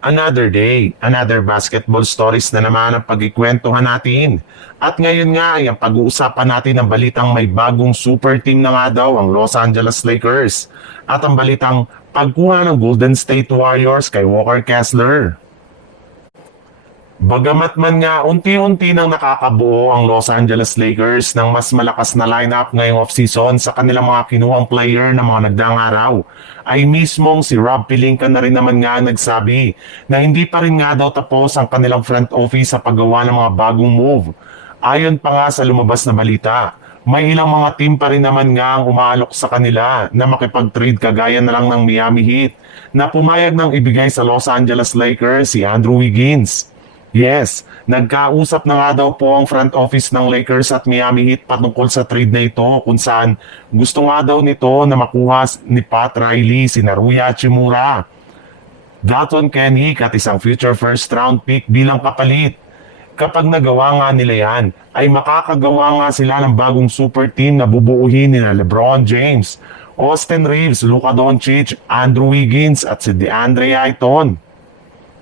Another day, another basketball stories na naman ang pagkikwentuhan natin. At ngayon nga ay ang pag-uusapan natin ang balitang may bagong super team na nga daw ang Los Angeles Lakers. At ang balitang pagkuha ng Golden State Warriors kay Walker Kessler. Bagamat man nga unti-unti nang nakakabuo ang Los Angeles Lakers ng mas malakas na lineup ngayong offseason sa kanilang mga kinuhang player na mga nagdaang araw, ay mismong si Rob Pelinka na rin naman nga nagsabi na hindi pa rin nga daw tapos ang kanilang front office sa paggawa ng mga bagong move. Ayon pa nga sa lumabas na balita, may ilang mga team pa rin naman nga ang umaalok sa kanila na makipag-trade kagaya na lang ng Miami Heat na pumayag ng ibigay sa Los Angeles Lakers si Andrew Wiggins. Yes, nagkausap na nga daw po ang front office ng Lakers at Miami Heat patungkol sa trade na ito kung saan gusto nga daw nito na makuha ni Pat Riley, si Naruya Hachimura, Dalton Kenny at isang future first round pick bilang kapalit. Kapag nagawa nga nila yan, ay makakagawa nga sila ng bagong super team na bubuuhin ni LeBron James, Austin Reeves, Luka Doncic, Andrew Wiggins at si DeAndre Ayton.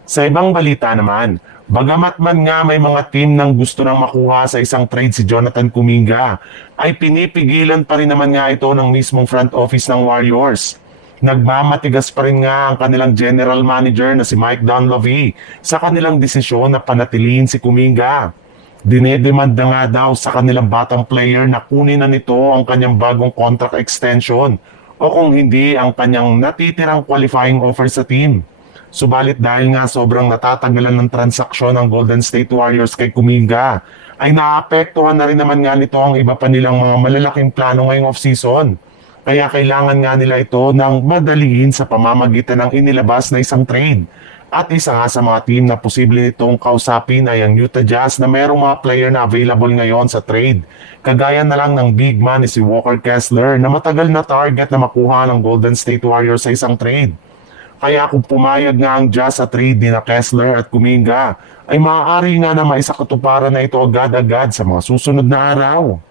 Sa ibang balita naman, bagamat man nga may mga team nang gusto nang makuha sa isang trade si Jonathan Kuminga, ay pinipigilan pa rin naman nga ito ng mismong front office ng Warriors. Nagmamatigas pa rin nga ang kanilang general manager na si Mike Dunleavy sa kanilang desisyon na panatilihin si Kuminga. Dinedemand na nga daw sa kanilang batang player na kunin na nito ang kanyang bagong contract extension o kung hindi ang kanyang natitirang qualifying offer sa team. Subalit dahil nga sobrang natatagalan ng transaksyon ng Golden State Warriors kay Kuminga, ay naapektuhan na rin naman nga nito ang iba pa nilang mga malalaking plano ngayong off-season. Kaya kailangan nga nila ito ng madaliin sa pamamagitan ng inilabas na isang trade. At isa nga sa mga team na posible nitong kausapin ay ang Utah Jazz na mayroong mga player na available ngayon sa trade. Kagaya na lang ng big man ni si Walker Kessler na matagal na target na makuha ng Golden State Warriors sa isang trade. Kaya kung pumayag nga ang Jazz sa trade ni na Kessler at Kuminga, ay maaari nga na maisakatuparan na ito agad-agad sa mga susunod na araw.